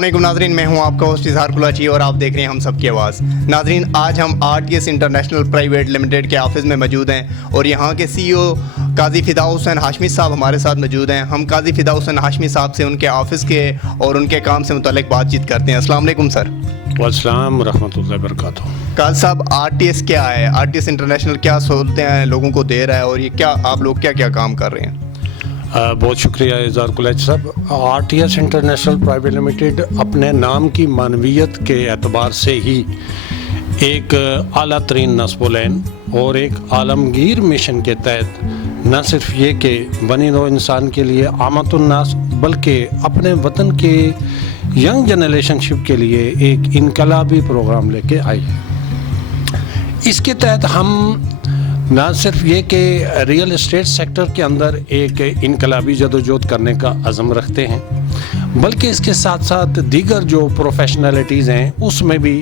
السلام علیکم ناظرین، میں ہوں آپ کا ہوسٹ اظہار کلاچی اور آپ دیکھ رہے ہیں ہم سب کی آواز۔ ناظرین، آج ہم RTS انٹرنیشنل پرائیویٹ لمیٹڈ کے آفس میں موجود ہیں اور یہاں کے CEO قاضی فدا حسین ہاشمی صاحب ہمارے ساتھ موجود ہیں۔ ہم قاضی فدا حسین ہاشمی صاحب سے ان کے آفس کے اور ان کے کام سے متعلق بات چیت کرتے ہیں۔ السلام علیکم سر۔ والسلام ورحمۃ اللہ وبرکاتہ۔ قاضی صاحب، RTS کیا ہے؟ RTS انٹرنیشنل کیا سہولتیں لوگوں کو دے رہا ہے اور یہ کیا آپ لوگ کیا کام کر رہے ہیں؟ بہت شکریہ اظہار کلیچ صاحب۔ RTS انٹرنیشنل پرائیویٹ لمیٹڈ اپنے نام کی معنویت کے اعتبار سے ہی ایک اعلیٰ ترین نصب العین اور ایک عالمگیر مشن کے تحت نہ صرف یہ کہ بنی نوع انسان کے لیے عامت الناس بلکہ اپنے وطن کے ینگ جنریشن شپ کے لیے ایک انقلابی پروگرام لے کے آئی ہے۔ اس کے تحت ہم نہ صرف یہ کہ ریئل اسٹیٹ سیکٹر کے اندر ایک انقلابی جدوجہد کرنے کا عزم رکھتے ہیں بلکہ اس کے ساتھ ساتھ دیگر جو پروفیشنلٹیز ہیں اس میں بھی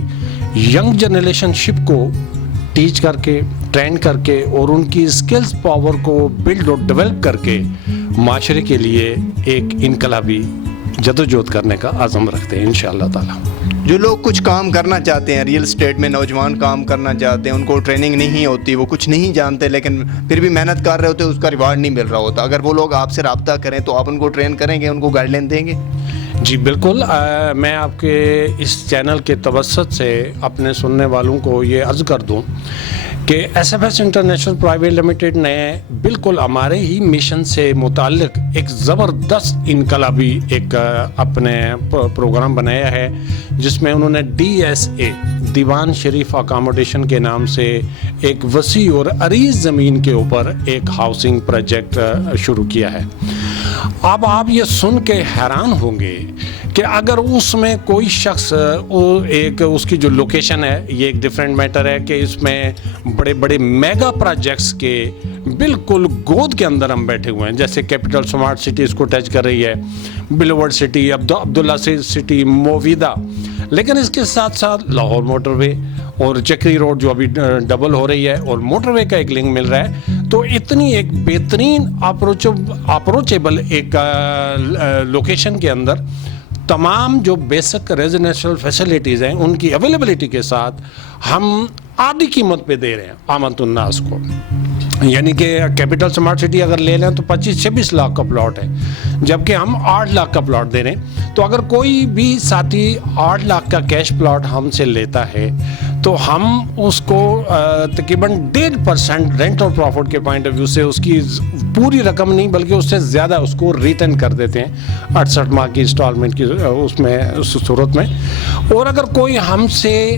ینگ جنریشن شپ کو ٹیچ کر کے ٹرین کر کے اور ان کی اسکلز پاور کو بلڈ اور ڈیولپ کر کے معاشرے کے لیے ایک انقلابی جدوجہد کرنے کا عزم رکھتے ہیں انشاءاللہ تعالیٰ۔ جو لوگ کچھ کام کرنا چاہتے ہیں، ریئل اسٹیٹ میں نوجوان کام کرنا چاہتے ہیں، ان کو ٹریننگ نہیں ہوتی، وہ کچھ نہیں جانتے لیکن پھر بھی محنت کر رہے ہوتے ہیں، اس کا ریوارڈ نہیں مل رہا ہوتا، اگر وہ لوگ آپ سے رابطہ کریں تو آپ ان کو ٹرین کریں گے، ان کو گائیڈ لائن دیں گے؟ جی بالکل، میں آپ کے اس چینل کے توسط سے اپنے سننے والوں کو یہ عرض کر دوں کہ SFS انٹرنیشنل پرائیویٹ لمیٹڈ نے بالکل ہمارے ہی مشن سے متعلق ایک زبردست انقلابی ایک اپنے پروگرام بنایا ہے جس میں انہوں نے DSA دیوان شریف اکاموڈیشن کے نام سے ایک وسیع اور عریض زمین کے اوپر ایک ہاؤسنگ پروجیکٹ شروع کیا ہے۔ اب آپ یہ سن کے حیران ہوں گے کہ اگر اس میں کوئی شخص ایک اس کی جو لوکیشن ہے، یہ ایک ڈیفرنٹ میٹر ہے کہ اس میں بڑے بڑے میگا پروجیکٹس کے بالکل گود کے اندر ہم بیٹھے ہوئے ہیں، جیسے کیپٹل سمارٹ سٹی اس کو ٹچ کر رہی ہے، بلوورڈ سٹی، عبداللہ سٹی، موویدہ، لیکن اس کے ساتھ ساتھ لاہور موٹر وے اور چکری روڈ جو ابھی ڈبل ہو رہی ہے اور موٹر وے کا ایک لنک مل رہا ہے، تو اتنی ایک بہترین اپروچیبل ایک لوکیشن کے اندر تمام جو بیسک ریزیڈینشیل فیسلٹیز ہیں ان کی اویلیبلٹی کے ساتھ ہم آدھی قیمت پہ دے رہے ہیں عامت الناس کو۔ یعنی کہ کیپٹل سمارٹ سٹی اگر لے لیں تو 25-26 لاکھ کا پلاٹ ہے جبکہ ہم 8 لاکھ کا پلاٹ دے رہے ہیں۔ تو اگر کوئی بھی ساتھی 8 لاکھ کا کیش پلاٹ ہم سے لیتا ہے تو ہم اس کو تقریباً 1.5% رینٹ اور پروفٹ کے پوائنٹ آف ویو سے اس کی پوری رقم نہیں بلکہ اس سے زیادہ اس کو ریٹرن کر دیتے ہیں 68 ماہ کی انسٹالمنٹ کی اس صورت میں۔ اور اگر کوئی ہم سے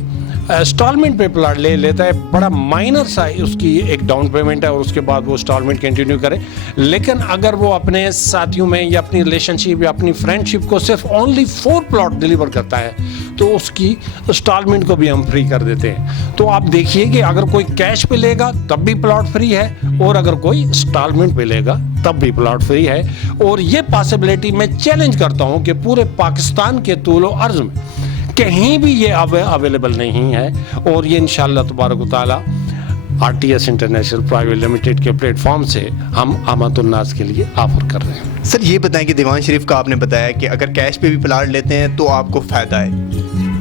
انسٹالمنٹ پہ پلاٹ لے لیتا ہے، بڑا مائنر سا اس کی ایک ڈاؤن پیمنٹ ہے اور اس کے بعد وہ انسٹالمنٹ کنٹینیو کرے، لیکن اگر وہ اپنے ساتھیوں میں یا اپنی ریلیشن شپ یا اپنی فرینڈ شپ کو صرف اونلی 4 پلاٹ ڈیلیور کرتا ہے تو اس کی انسٹالمنٹ کو بھی ہم فری کر دیتے ہیں۔ تو آپ دیکھیے کہ اگر کوئی کیش پہ لے گا تب بھی پلاٹ فری ہے اور اگر کوئی انسٹالمنٹ پہ لے گا تب بھی پلاٹ فری ہے، اور یہ پاسبلٹی میں چیلنج کرتا ہوں کہ پورے پاکستان کے طول و عرض میں کہیں بھی یہ اویلیبل نہیں ہے، اور یہ انشاءاللہ تبارک و تعالی RTS انٹرنیشنل پرائیویٹ لمیٹڈ کے پلیٹ فارم سے ہم عامت الناس کے لیے آفر کر رہے ہیں۔ سر یہ بتائیں کہ دیوان شریف کا آپ نے بتایا کہ اگر کیش پہ بھی پلاٹ لیتے ہیں تو آپ کو فائدہ ہے،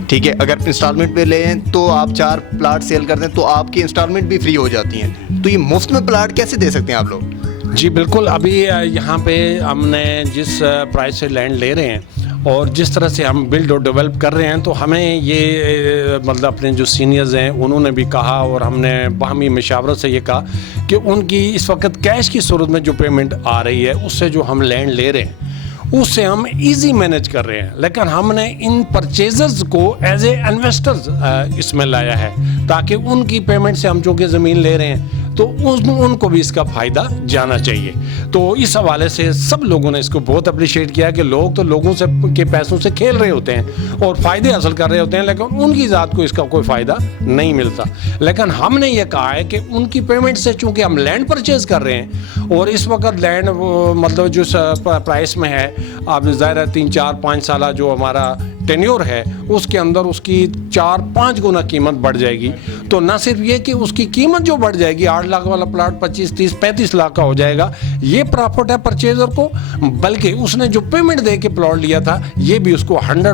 ٹھیک ہے، اگر انسٹالمنٹ پہ لیں تو آپ 4 پلاٹ سیل کرتے ہیں تو آپ کی انسٹالمنٹ بھی فری ہو جاتی ہیں، تو یہ مفت میں پلاٹ کیسے دے سکتے ہیں آپ لوگ؟ جی بالکل، ابھی یہاں پہ ہم نے جس پرائس سے لینڈ لے رہے ہیں اور جس طرح سے ہم بلڈ اور ڈیولپ کر رہے ہیں تو ہمیں یہ مطلب اپنے جو سینئرز ہیں انہوں نے بھی کہا اور ہم نے باہمی مشاورت سے یہ کہا کہ ان کی اس وقت کیش کی صورت میں جو پیمنٹ آ رہی ہے اس سے جو ہم لینڈ لے رہے ہیں اس سے ہم ایزی مینیج کر رہے ہیں، لیکن ہم نے ان پرچیزرز کو ایز اے انویسٹرز اس میں لایا ہے تاکہ ان کی پیمنٹ سے ہم چونکہ زمین لے رہے ہیں تو ان کو بھی اس کا فائدہ جانا چاہیے۔ تو اس حوالے سے سب لوگوں نے اس کو بہت اپریشیٹ کیا کہ لوگ تو لوگوں سے کے پیسوں سے کھیل رہے ہوتے ہیں اور فائدے حاصل کر رہے ہوتے ہیں لیکن ان کی ذات کو اس کا کوئی فائدہ نہیں ملتا، لیکن ہم نے یہ کہا ہے کہ ان کی پیمنٹ سے چونکہ ہم لینڈ پرچیز کر رہے ہیں اور اس وقت لینڈ مطلب جو پرائس میں ہے، آپ ظاہر ہے 3-4-5 سالہ جو ہمارا ٹینیور ہے اس کے اندر اس کی 4-5 گنا قیمت بڑھ جائے گی، تو نہ صرف یہ کہ اس کی قیمت جو بڑھ جائے گی 8 لاکھ والا پلاٹ 25-30-35 لاکھ کا ہو جائے گا، یہ پرافٹ ہے پرچیزر کو، بلکہ اس نے جو پیمنٹ دے کے پلاٹ لیا تھا یہ بھی اس کو 100